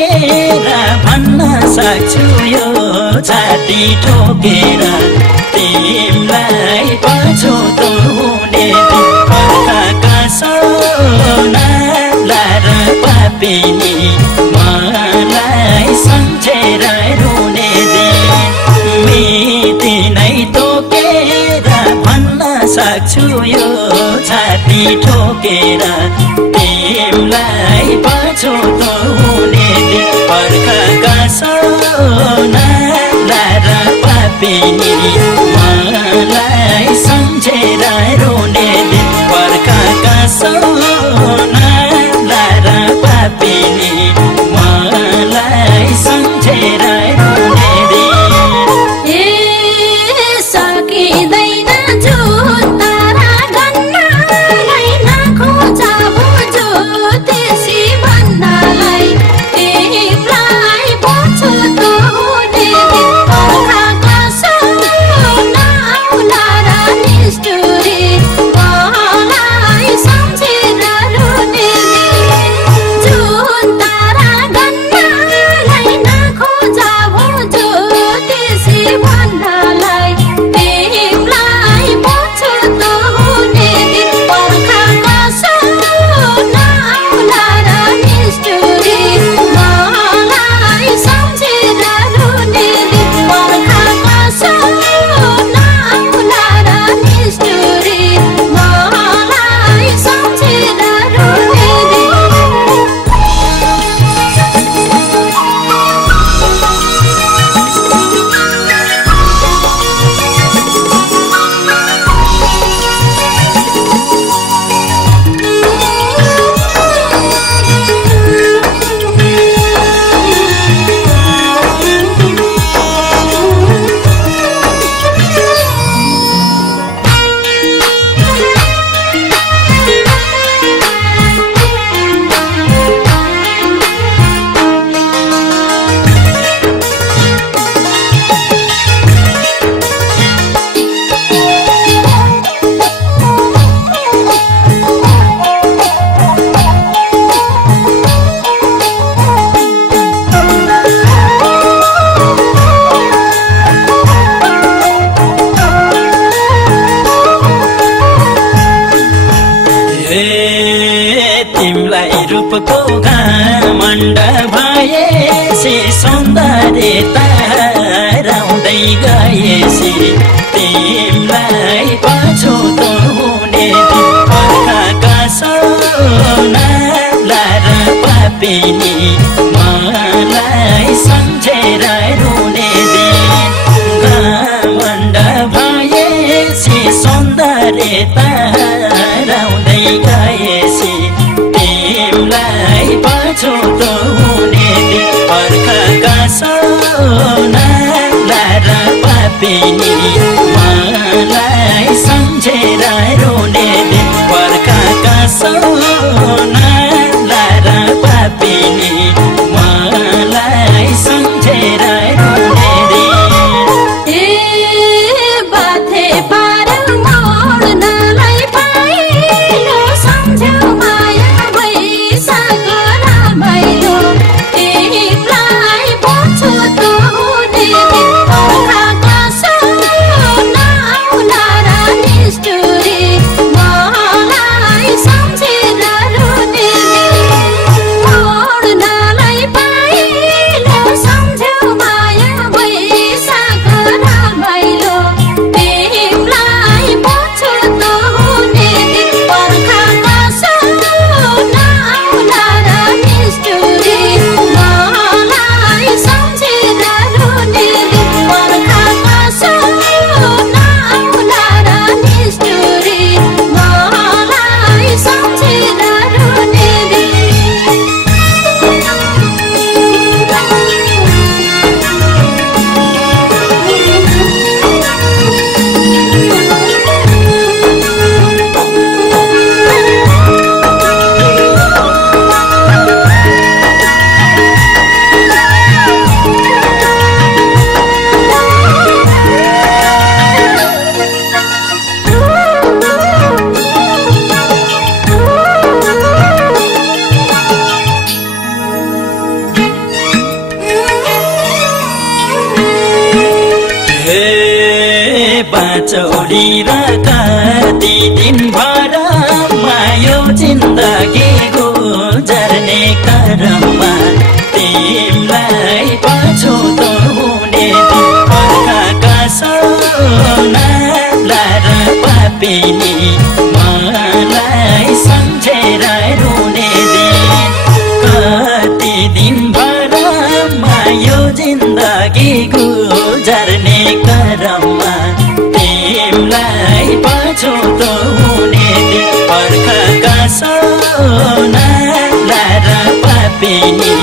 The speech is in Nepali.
तोकेर भन्न सक्छु यो छाती ठोकेर तिमलाई पछुतो हुने पर्खाका सोना लार पापिनी मलाई सम्झेर रुने मिति नै तोकेर भन्न सक्छु यो छाती ठोकेर तिमलाई पछुतो हुने पर्खाका सोना लार पापिनी मलाई सम्झेर रुने पर्खाका सोना लार पापिनी मलाई सम्झेर रुने तिमलाई रूपको घमण्ड भएसी सौन्दर्यता हराउँदै गएसी तिमलाई पछुतो हुने पर्खाका सोना लार पापिनी मलाई सम्झेर रुने घमण्ड भएसी सौन्दर्यता हराउँदै गएसी तिमलाई पछुतो हुने पर्खाका सोना लार पापिनी मलाई सम्झेर रुने पर्खाका सोना लार पापिनी मलाई सम्झेर रुने Story, बाचौली र कति दिनभर मायो जिन्दगी गुजर्ने क्रममा तिमलाई पछुतो हुने अर्काका सोनाला र पापिनी मलाई सम्झेर रुने दिन कति दिनभर मायो जिन्दगी गुजर्ने क्रममा तिमलाई पछुतो हुने दिन अर्काका सोनाला र पापिनी